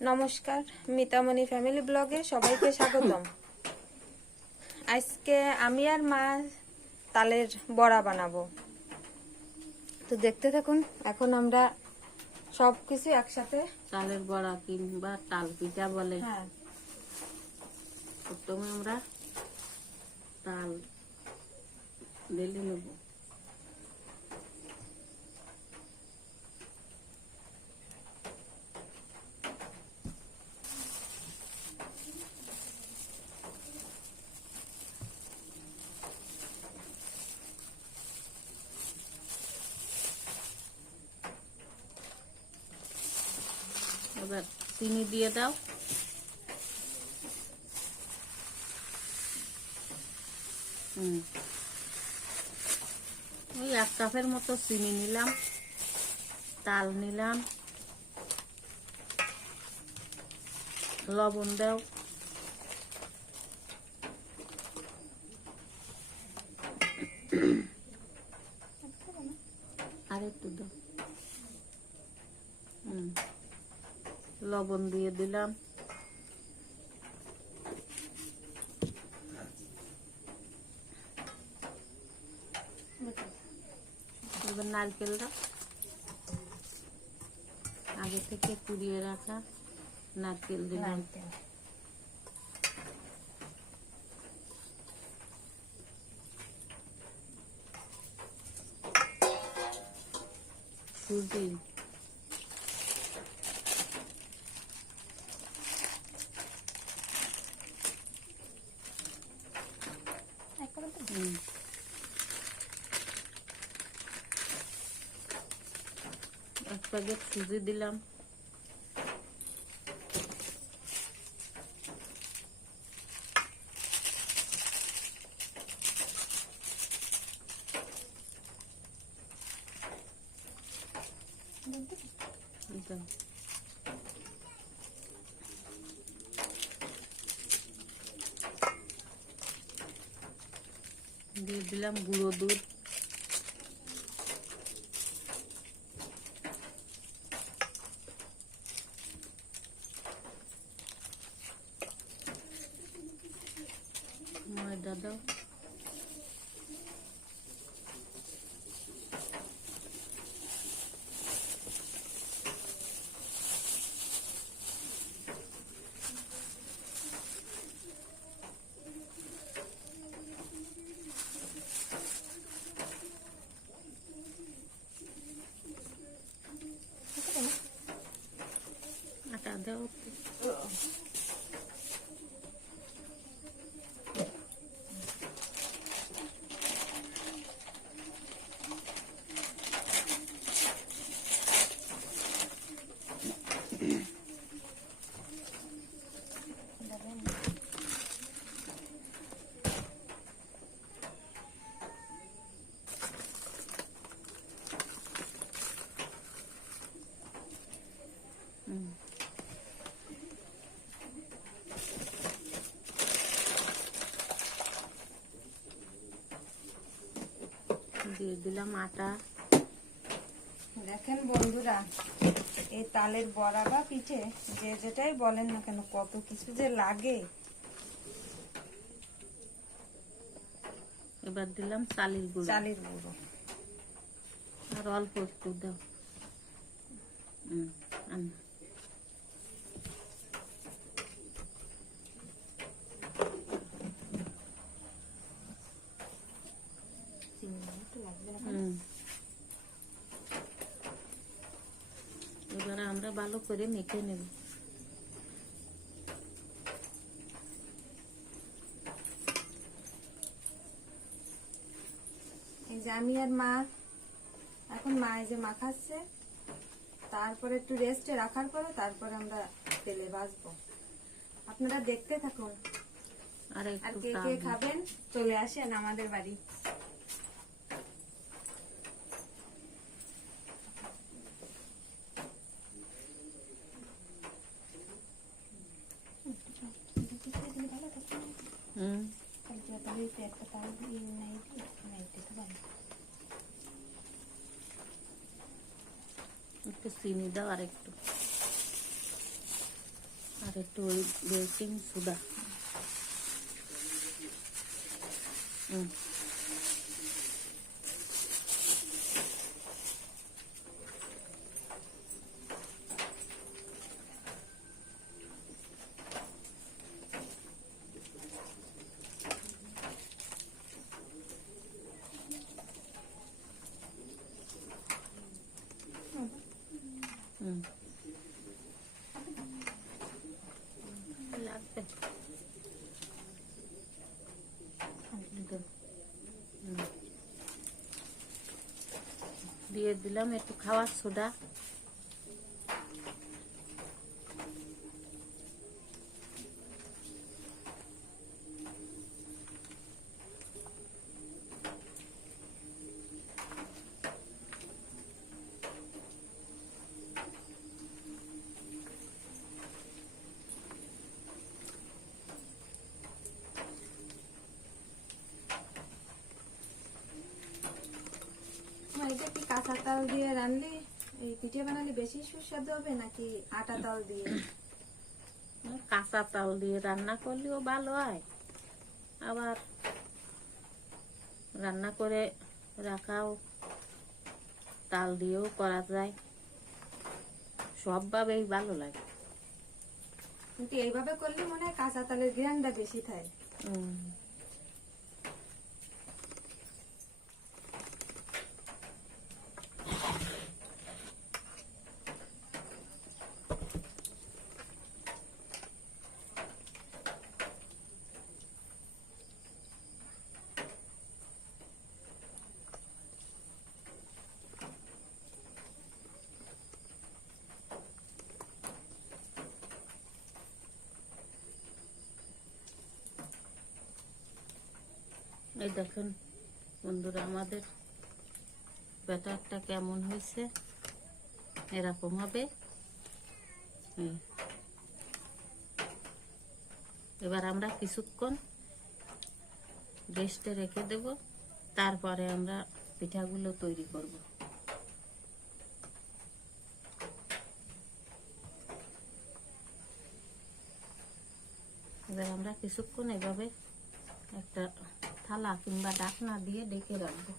নমস্কার, মিতামণি ফ্যামিলি ব্লগে সবাইকে স্বাগতম। আজকে আমি আর মা তালের বড়া বানাবো, তো দেখতে থাকুন। এখন আমরা সবকিছু একসাথে তালের বড়া কিংবা তাল পিঠা বলে। হ্যাঁ, প্রথমে আমরা তাল ঢেলে নেব। এবার চিনি দিয়ে দাও। ওই 1 কাপের মতো চিনি নিলাম, তাল নিলাম, লবণ দাও, আর একটু দাও। লবণ দিয়ে দিলাম, এবার নারকেলটা আগে থেকে কুড়িয়ে রাখা নারকেল দিলাম, সুজি, এক প্যাকেট সুজি দিলাম, দিয়ে দিলাম গুঁড়ো দুধ, ময়দা দাও, আটা দাও, দিয়ে দিলাম আটা। দেখেন বন্ধুরা, এই তালের বড়া বা পিঠে যে যেটাই বলেন না কেন, কত কিছু যে লাগে। এবার দিলাম চালের গুঁড়ো, চালের গুঁড়ো আর অল্প একটু দাও। এবার আমরা ভালো করে মেখে নেব। এই যে আমি আর মা, এখন মা এই যে মাখাচ্ছে, তারপরে একটু রেস্টে রাখার পরে তারপরে আমরা তেলে ভাজবো। আপনারা দেখতে থাকুন। আর আর একটু কে কে খাবেন চলে আসেন আমাদের বাড়ি। একটু চিনি দাও, আর একটু আর একটু ওই বেকিং সোডা। লাগবে দিয়ে দিলাম একটু খাওয়ার সোডা। এটা কি কাঁচা তাল দিয়ে রানলে এই পিঠে বানালে বেশি সুস্বাদু হবে নাকি আটা তাল দিয়ে? কাঁচা তাল দিয়ে রান্না করলেও ভালো হয়, আবার রান্না করে রাখাও তাল দিয়েও করা যায়, সবভাবেই ভালো লাগে। কিন্তু এইভাবে করলে মনে হয় কাঁচা তালের ঘ্রাণটা বেশি থাকে। এই দেখুন বন্ধুরা, আমাদের ব্যাটারটা কেমন হয়েছে, এরকম হবে। এবার আমরা কিছুক্ষণ রেস্টে রেখে দেব, তারপরে আমরা পিঠাগুলো তৈরি করব। এবার আমরা কিছুক্ষণ এভাবে একটা থালা কিংবা ঢাকনা দিয়ে ঢেকে রাখবো।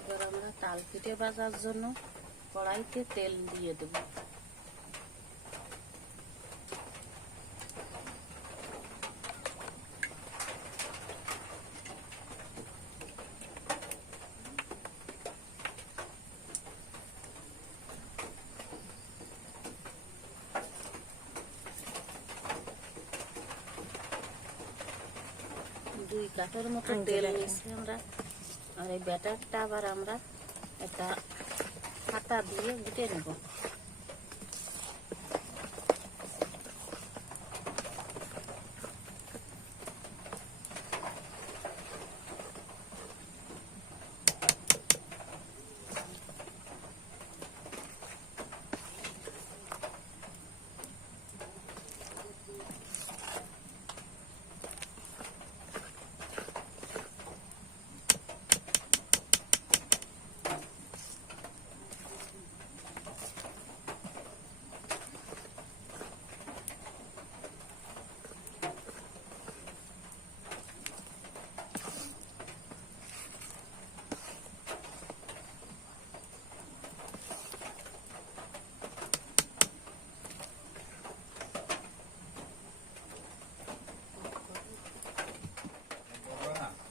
এবার আমরা তাল পিঠে ভাজার জন্য কড়াইতে তেল দিয়ে দেবো। 2 কাপের মতো তেল নিয়েছি আমরা। আর এই ব্যাটারটা আবার আমরা একটা হাতা দিয়ে গুটে নেব।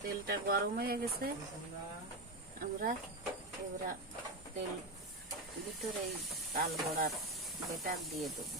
তেলটা গরম হয়ে গেছে, আমরা এবার তেল ভিতরে এই তাল বড়ার ব্যাটার দিয়ে দেবো।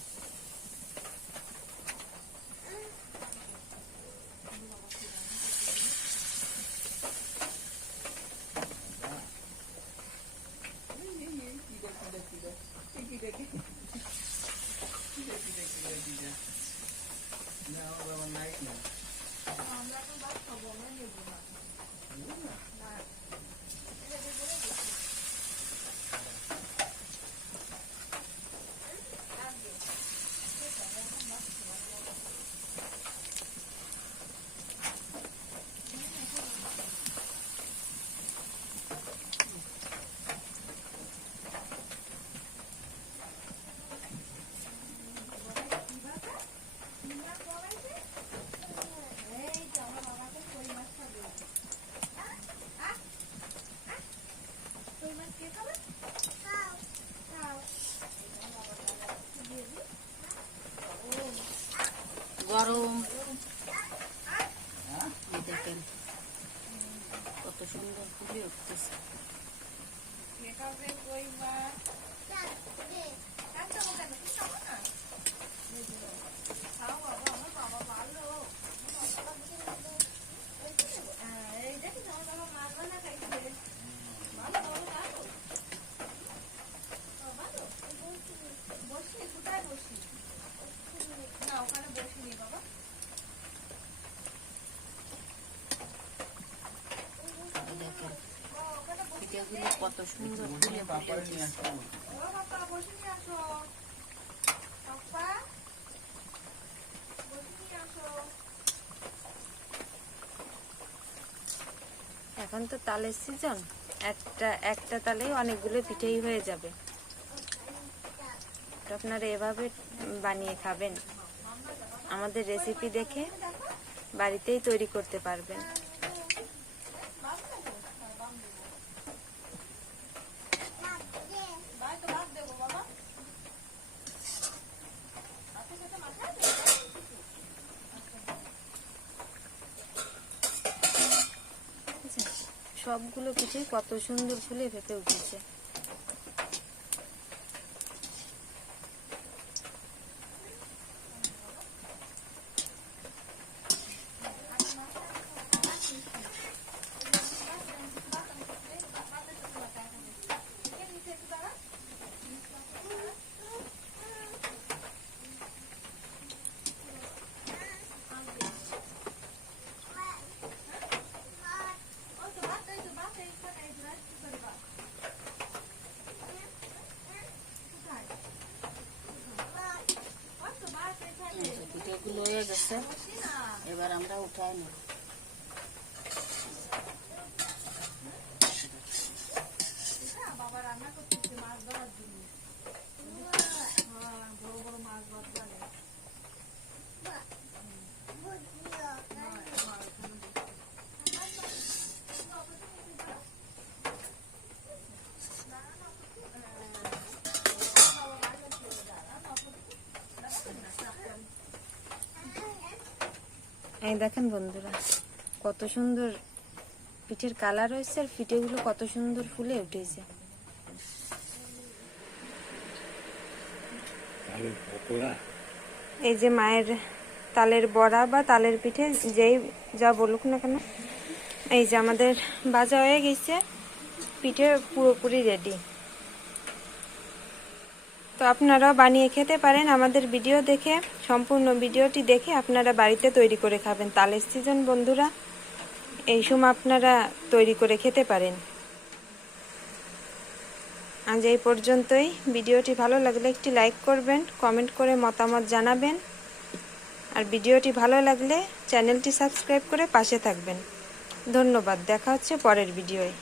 গরম। এই দেখেন কত সুন্দর ফুলে উঠতেছে। দেখেন পিঠেগুলো কত সুন্দর ফুলে ফুলে উঠেছে। এখন তো তালের সিজন, একটা তালেই অনেকগুলো পিঠেই হয়ে যাবে। তো আপনারা এভাবে বানিয়ে খাবেন, আমাদের রেসিপি দেখে বাড়িতেই তৈরি করতে পারবেন। সবগুলো পিঠে কত সুন্দর ফুলে ফেপে উঠেছে। পিঠেগুলো হয়ে গেছে, এবার আমরা উঠাই নেব। এই দেখেন বন্ধুরা, কত সুন্দর পিঠের কালার হয়েছে আর পিঠেগুলো কত সুন্দর ফুলে উঠেছে। এই যে মায়ের তালের বড়া বা তালের পিঠে যেই যা বলুক না কেন, এই যে আমাদের ভাজা হয়ে গেছে, পিঠে পুরোপুরি রেডি। তো আপনারাও বানিয়ে খেতে পারেন। আমাদের ভিডিও দেখে, সম্পূর্ণ ভিডিওটি দেখে আপনারা বাড়িতে তৈরি করে খাবেন। তালের সিজন বন্ধুরা, এই সময় আপনারা তৈরি করে খেতে পারেন। আজ এই পর্যন্তই। ভিডিওটি ভালো লাগলে একটি লাইক করবেন, কমেন্ট করে মতামত জানাবেন, আর ভিডিওটি ভালো লাগলে চ্যানেলটি সাবস্ক্রাইব করে পাশে থাকবেন। ধন্যবাদ। দেখা হচ্ছে পরের ভিডিওয়।